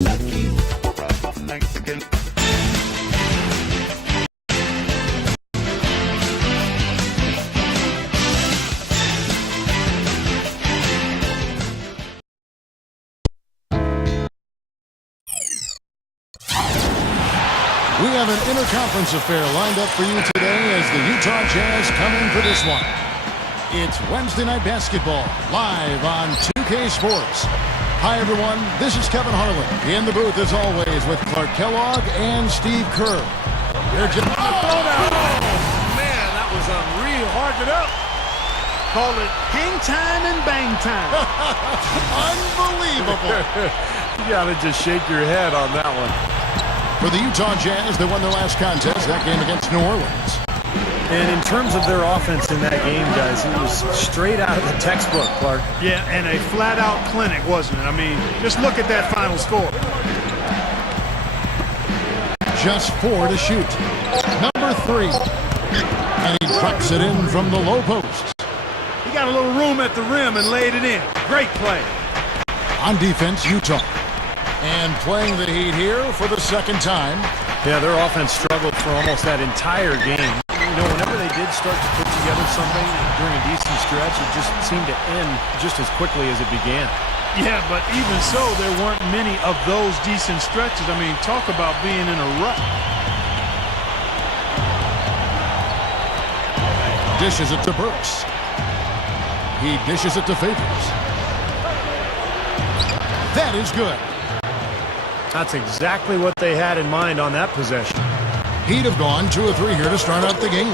We have an interconference affair lined up for you today as the Utah Jazz come in for this one. It's Wednesday Night Basketball, live on 2K Sports. Hi, everyone. This is Kevin Harlan. In the booth, as always, with Clark Kellogg and Steve Kerr. Man, that was unreal. Hark it up. Call it hang time and bang time. Unbelievable. You got to just shake your head on that one. For the Utah Jazz, they won their last contest, that game against New Orleans. And in terms of their offense in that game, guys, it was straight out of the textbook, Clark. Yeah, and a flat-out clinic, wasn't it? I mean, just look at that final score. Just 4 to shoot. Number 3. And he trucks it in from the low post. He got a little room at the rim and laid it in. Great play. On defense, Utah. And playing the Heat here for the second time. Yeah, their offense struggled for almost that entire game. You know, whenever they did start to put together something during a decent stretch, it just seemed to end just as quickly as it began. Yeah, but even so, there weren't many of those decent stretches. I mean, talk about being in a rut. Dishes it to Burks. He dishes it to Favors. That is good. That's exactly what they had in mind on that possession. He'd have gone 2 or 3 here to start out the game.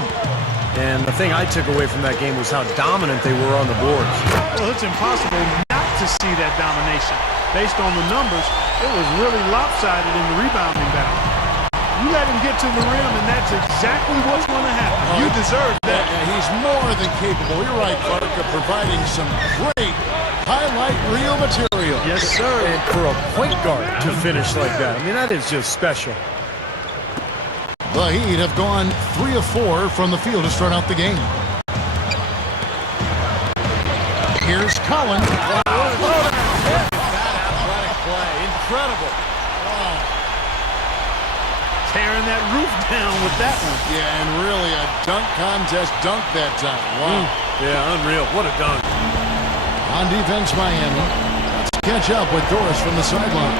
And the thing I took away from that game was how dominant they were on the boards. Well, it's impossible not to see that domination. Based on the numbers, it was really lopsided in the rebounding battle. You let him get to the rim, and that's exactly what's going to happen. You deserve that. Yeah, he's more than capable. You're right, Clark, of providing some great highlight reel material. Yes, sir. And for a point guard to finish like that, I mean, that is just special. The Heat have gone 3 of 4 from the field to start out the game. Here's Collins. Wow. That athletic play. Incredible. Wow. Tearing that roof down with that one. Yeah, and really a dunk contest dunk that time. Wow. Yeah, unreal. What a dunk. On defense, Miami. Let's catch up with Doris from the sideline.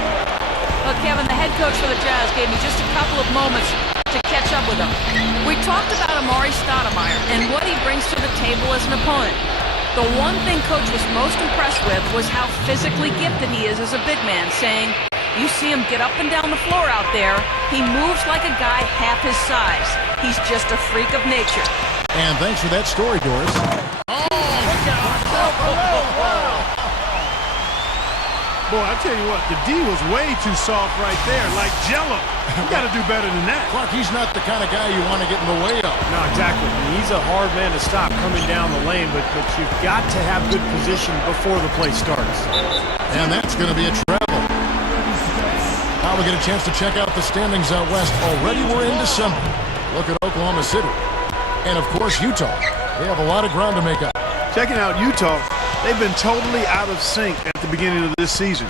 Look, Kevin, the head coach for the Jazz gave me just a couple of moments to catch up with him. We talked about Amari Stoudemire and what he brings to the table as an opponent. The one thing Coach was most impressed with was how physically gifted he is as a big man, saying, you see him get up and down the floor out there. He moves like a guy half his size. He's just a freak of nature. And thanks for that story, Doris. Boy, I tell you what, the D was way too soft right there, like Jell-O. You got to do better than that. Clark, he's not the kind of guy you want to get in the way of. No, exactly. I mean, he's a hard man to stop coming down the lane, but you've got to have good position before the play starts. And that's going to be a travel. Now we get a chance to check out the standings out west. Already we're in December. Look at Oklahoma City. And, of course, Utah. They have a lot of ground to make up. Checking out Utah, they've been totally out of sync at the beginning of this season.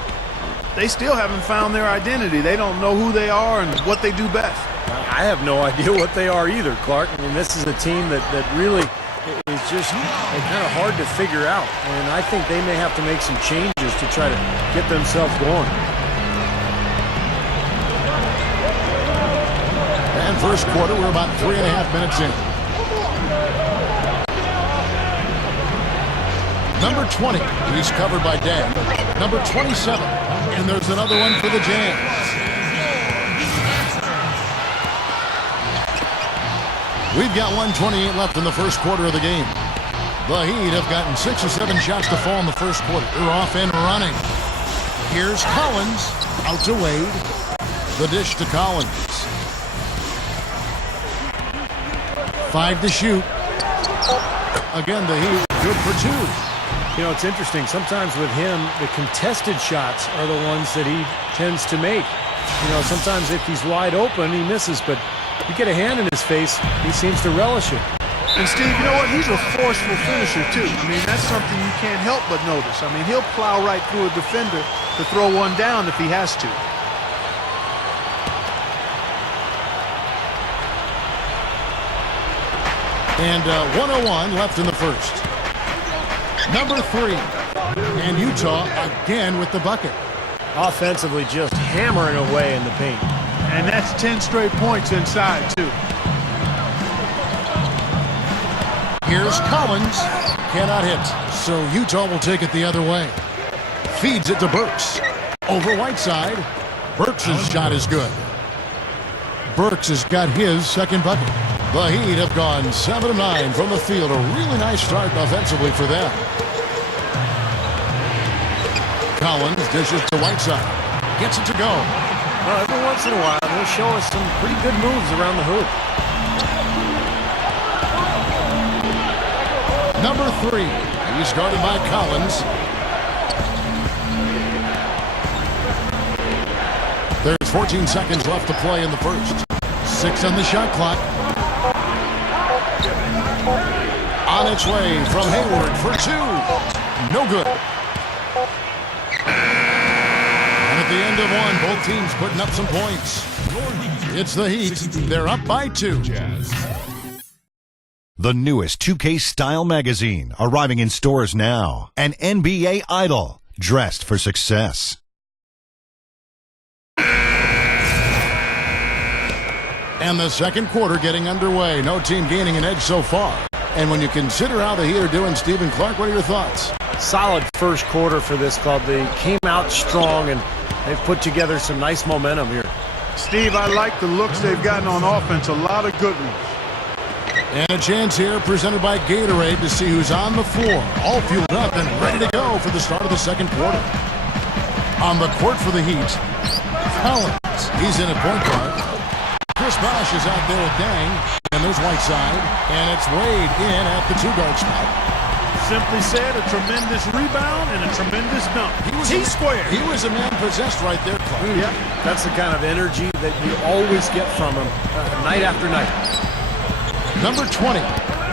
They still haven't found their identity. They don't know who they are and what they do best. I have no idea what they are either, Clark. I mean, this is a team that really is just kind of hard to figure out. And I think they may have to make some changes to try to get themselves going. And first quarter, we're about 3.5 minutes in. Number 20, he's covered by Dan. Number 27, and there's another one for the Jazz. We've got 1:28 left in the first quarter of the game. The Heat have gotten 6 or 7 shots to fall in the first quarter. They're off and running. Here's Collins, out to Wade. The dish to Collins. 5 to shoot. Again, the Heat good for 2. You know, it's interesting. Sometimes with him, the contested shots are the ones that he tends to make. You know, sometimes if he's wide open, he misses, but you get a hand in his face, he seems to relish it. And, Steve, you know what? He's a forceful finisher, too. I mean, that's something you can't help but notice. I mean, he'll plow right through a defender to throw one down if he has to. And 1:01 left in the first. Number 3. And Utah again with the bucket. Offensively, just hammering away in the paint. And that's 10 straight points inside, too. Here's Collins. Cannot hit. So Utah will take it the other way. Feeds it to Burks. Over Whiteside. Burks' shot is good. Burks has got his second bucket. The Heat have gone 7 of 9 from the field. A really nice start offensively for them. Collins dishes to Whiteside. Gets it to go. Well, every once in a while, they'll show us some pretty good moves around the hoop. Number 3. He's guarded by Collins. There's 14 seconds left to play in the first. 6 on the shot clock. On its way from Hayward for 2. No good. And at the end of one, both teams putting up some points. It's the Heat. They're up by 2. The newest 2K Style magazine, arriving in stores now. An NBA idol, dressed for success. And the second quarter getting underway. No team gaining an edge so far. And when you consider how the Heat are doing, Stephen Clark, what are your thoughts? Solid first quarter for this club. They came out strong, and they've put together some nice momentum here. Steve, I like the looks they've gotten on offense. A lot of good ones. And a chance here presented by Gatorade to see who's on the floor. All fueled up and ready to go for the start of the second quarter. On the court for the Heat, Collins. He's in at point guard. Chris Bosh is out there with Dang. And there's Whiteside. And it's Wade in at the 2-guard spot. Simply said, a tremendous rebound and a tremendous dunk. T-squared. He was a man possessed right there, Clark. Yeah, that's the kind of energy that you always get from him night after night. Number 20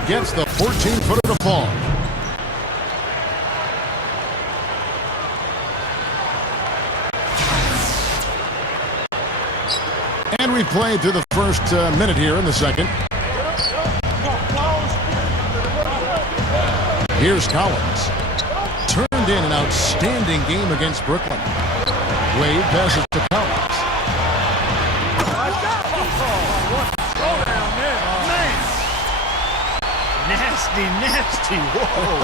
gets the 14-footer to fall. And we've played through the first minute here in the second. Here's Collins. Turned in an outstanding game against Brooklyn. Wade passes to Collins. Nasty. Whoa.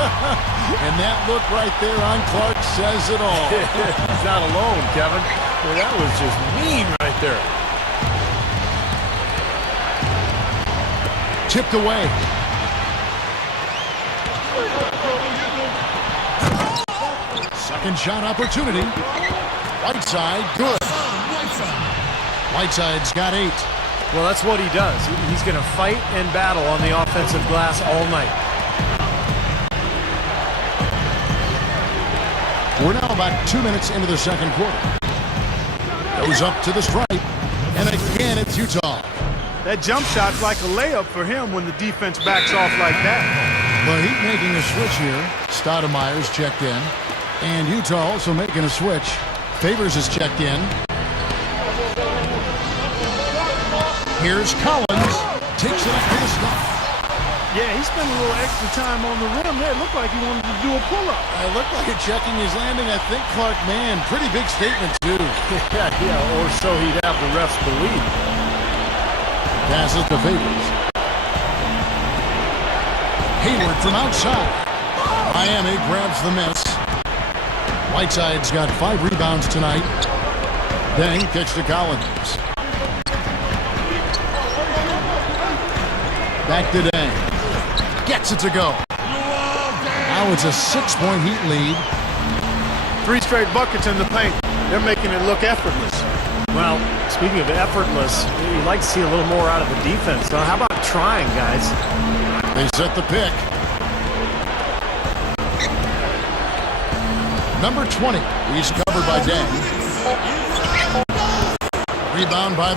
And that look right there on Clark says it all. He's not alone, Kevin. Well, that was just mean right there. Tipped away. Second shot opportunity. Whiteside, good. Whiteside's got 8. Well, that's what he does. He's going to fight and battle on the offensive glass all night. We're now about 2 minutes into the second quarter. Goes up to the stripe. And again, it's Utah. That jump shot's like a layup for him when the defense backs off like that. The Heat making a switch here. Stoudemire's checked in. And Utah also making a switch. Favors is checked in. Here's Collins. Takes it up to the stuff. Yeah, he spent a little extra time on the rim there. It looked like he wanted to do a pull-up. It looked like it checking his landing. I think Clark, man, pretty big statement, too. yeah, or so he'd have the refs believe. Passes to Favors. Hayward from outside. Miami grabs the miss. Whiteside's got 5 rebounds tonight. Dang, catch to Collins. Back to Dang. Gets it to go. Now it's a 6-point Heat lead. 3 straight buckets in the paint. They're making it look effortless. Well, speaking of effortless, you'd like to see a little more out of the defense. Now, how about trying, guys? They set the pick. Number 20. He's covered by Dang. Rebound by the